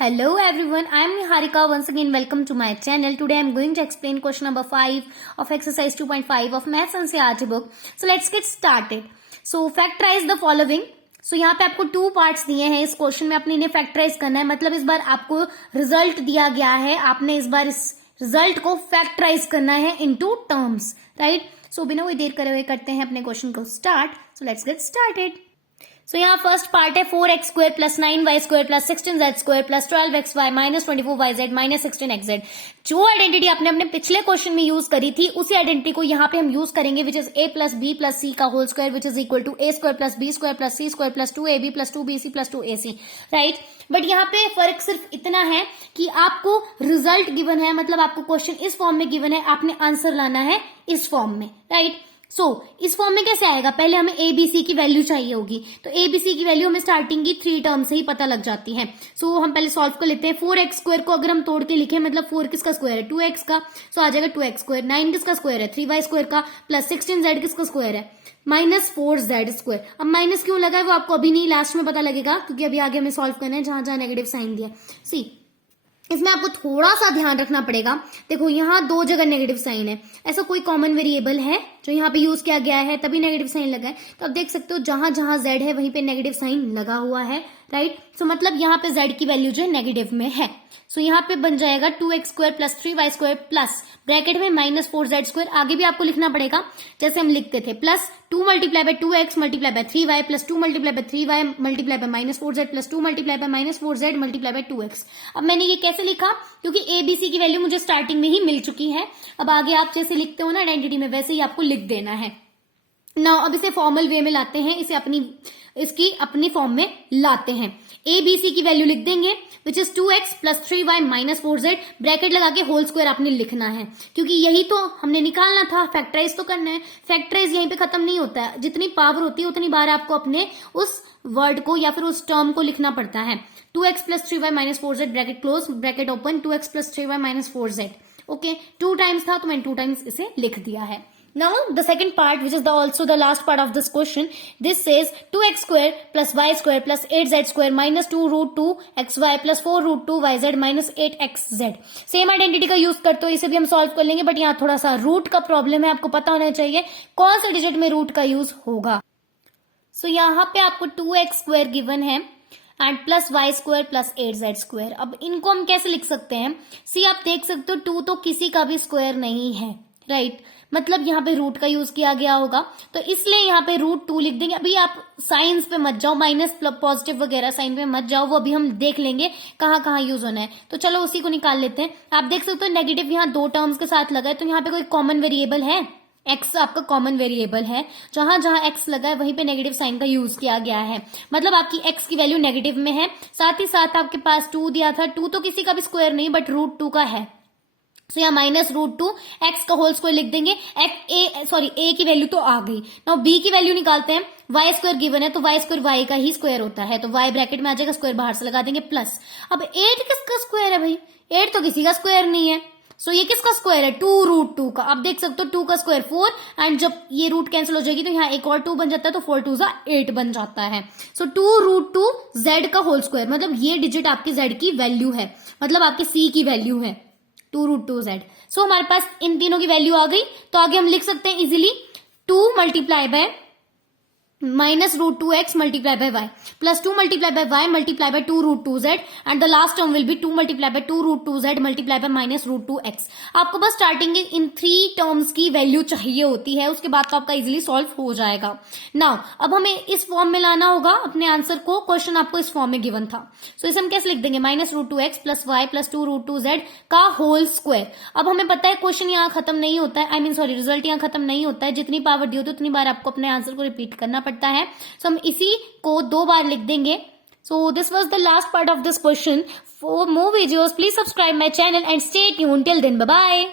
Hello everyone, I am Niharika. Once again welcome to my channel. Today I am going to explain question number 5 of exercise 2.5 of Maths NCERT book. So let's get started. So factorize the following. So यहाँ पे आपको 2 parts दिए हैं इस question में, आपने इन्हें factorise करना है. मतलब इस बार आपको रिजल्ट दिया गया है, आपने इस बार इस रिजल्ट को फैक्टराइज करना है इनटू टर्म्स, राइट. सो बिना कोई देर करे हुए करते हैं अपने क्वेश्चन को start. So let's get started. So यहाँ फर्स्ट पार्ट है 4x² plus 9y² plus 16z² plus 12xy minus 24yz minus 16xz. जो आइडेंटिटी आपने अपने पिछले क्वेश्चन में यूज करी थी उसी आइडेंटिटी को यहाँ पे हम यूज करेंगे, which is a plus b plus c का whole square which is equal to a² plus b² plus c² plus 2ab plus 2bc plus 2ac, right. But यहाँ पे फर्क सिर्फ इतना है कि आपको रिजल्ट गिवन है, मतलब आपको क्वेश्चन इस फॉर्म में गिवन है, आपने आंसर लाना है इस फॉर्म में, राइट. सो इस फॉर्म में कैसे आएगा, पहले हमें एबीसी की वैल्यू चाहिए होगी. तो एबीसी की वैल्यू हमें स्टार्टिंग की 3 टर्म से ही पता लग जाती है. सो हम पहले सॉल्व कर लेते हैं. 4x² को अगर हम तोड़ के लिखें, मतलब 4 किसका स्क्वायर है 2x का, सो आ जाएगा 2x². 9 किसका स्क्वायर है 3y² का, प्लस 16z किसका स्क्वायर है माइनस 4z². अब माइनस क्यों लगा है वो आपको अभी नहीं, लास्ट में पता लगेगा, क्योंकि अभी आगे हमें सॉल्व करना है जहां जहां नेगेटिव साइन दिया. सी इसमें आपको थोड़ा सा ध्यान रखना पड़ेगा. देखो यहाँ 2 जगह नेगेटिव साइन है, ऐसा कोई कॉमन वेरिएबल है जो यहाँ पे यूज किया गया है तभी नेगेटिव साइन लगा है. तो आप देख सकते हो जहां जहां z है वहीं पे नेगेटिव साइन लगा हुआ है, राइट. सो मतलब यहाँ पे z की वैल्यू जो है नेगेटिव में है. सो यहाँ पे बन जाएगा 2x² plus 3y² plus bracket में माइनस 4z². आगे भी आपको लिखना पड़ेगा जैसे हम लिखते थे, plus 2 multiply bye 2x multiply bye 3y plus 2 multiply bye 3y multiply by minus 4z plus 2 multiply by minus 4z multiply by 2x. अब मैंने ये कैसे लिखा, क्योंकि एबीसी की वैल्यू मुझे स्टार्टिंग में ही मिल चुकी है. अब आगे आप जैसे लिखते हो ना आइडेंटिटी में, वैसे ही आपको लिख देना है. नाउ अब इसे फॉर्मल वे में लाते हैं, इसे इसकी अपनी फॉर्म में लाते हैं. ए बी सी की वैल्यू लिख देंगे which is 2x plus 3y minus 4z, bracket लगा के होल स्क्वायर आपने लिखना है, क्योंकि यही तो हमने निकालना था, फैक्टराइज तो करना है. फैक्टराइज यहीं पे खत्म नहीं होता है, जितनी पावर होती है उतनी बार आपको अपने उस वर्ड को या फिर उस टर्म को लिखना पड़ता है. 2x plus 3y minus 4z bracket close bracket open 2x plus 3y minus 4z. Okay, 2 times था तो मैंने 2 टाइम्स इसे लिख दिया है. Now the second part, which is also the last part of this question, this says 2x² plus y² plus 8z² minus 2 root 2 xy plus 4 root 2 yz minus 8xz. Same identity का use करते हो, इसे भी हम solve कर लेंगे, but यहाँ थोड़ा सा रूट का प्रॉब्लम है, आपको पता होना चाहिए कौन सा डिजिट में रूट का यूज होगा. सो यहाँ पे आपको 2x² गिवन है and plus y² plus 8z². अब इनको हम कैसे लिख सकते हैं, सी आप देख सकते हो 2 तो किसी का भी स्क्वायर नहीं है, राइट. मतलब यहाँ पे रूट का यूज किया गया होगा, तो इसलिए यहाँ पे रूट 2 लिख देंगे. अभी आप साइंस पे मत जाओ, माइनस पॉजिटिव वगैरह साइन पे मत जाओ, वो अभी हम देख लेंगे कहाँ कहाँ यूज होना है. तो चलो उसी को निकाल लेते हैं. आप देख सकते हो नेगेटिव यहाँ 2 टर्म्स के साथ लगा है, तो यहाँ पे कोई कॉमन वेरिएबल है, x आपका कॉमन वेरिएबल है. जहां जहां x लगा है वहीं पे नेगेटिव साइन का यूज किया गया है, मतलब आपकी x की वैल्यू नेगेटिव में है. साथ ही साथ आपके पास 2 दिया था, 2 तो किसी का भी स्क्वायर नहीं बट रूट 2 का है. सो यहाँ माइनस रूट 2 एक्स का होल स्क्वायर लिख देंगे. ए की वैल्यू तो आ गई. नाउ बी की वैल्यू निकालते हैं. y² गिवन है तो y² y का ही स्क्वायर होता है, तो y ब्रैकेट में आ जाएगा, स्क्वायर बाहर से लगा देंगे प्लस. अब 8 किसका स्क्वायर है भाई, 8 तो किसी का स्क्वायर नहीं है. सो ये किसका स्क्वायर है 2 रूट 2 का. आप देख सकते हो 2 का स्क्वायर 4 एंड जब ये रूट कैंसिल हो जाएगी तो यहाँ एक और 2 बन जाता है, तो 4 2 8 बन जाता है. सो 2 रूट 2 z का होल स्क्वायर, मतलब ये डिजिट आपकी z की वैल्यू है, मतलब आपकी c की वैल्यू है 2 रूट 2 z. सो हमारे पास इन तीनों की वैल्यू आ गई, तो आगे हम लिख सकते हैं easily 2 multiply by minus root 2x multiply by y plus 2 multiply by y multiply by 2 root 2z and the last term will be 2 multiply by 2 root 2z multiply by minus root 2x. आपको बस starting इन 3 terms की value चाहिए होती है, उसके बाद तो आपका इजीली सॉल्व हो जाएगा. नाउ अब हमें इस फॉर्म में लाना होगा अपने आंसर को. क्वेश्चन आपको इस फॉर्म में गिवन था, सो इसे हम कैसे लिख देंगे, minus root 2x plus y plus 2 root 2z का होल स्क्वायर. अब हमें पता है क्वेश्चन यहाँ खत्म नहीं होता है, रिजल्ट यहाँ खत्म नहीं होता है. जितनी पावर दी होती है उतनी बार आपको अपने आंसर को रिपीट करना पड़ता है. सो हम इसी को 2 बार लिख देंगे. So this was the last part of this question. For more videos please subscribe my channel and stay tuned. Till then bye bye.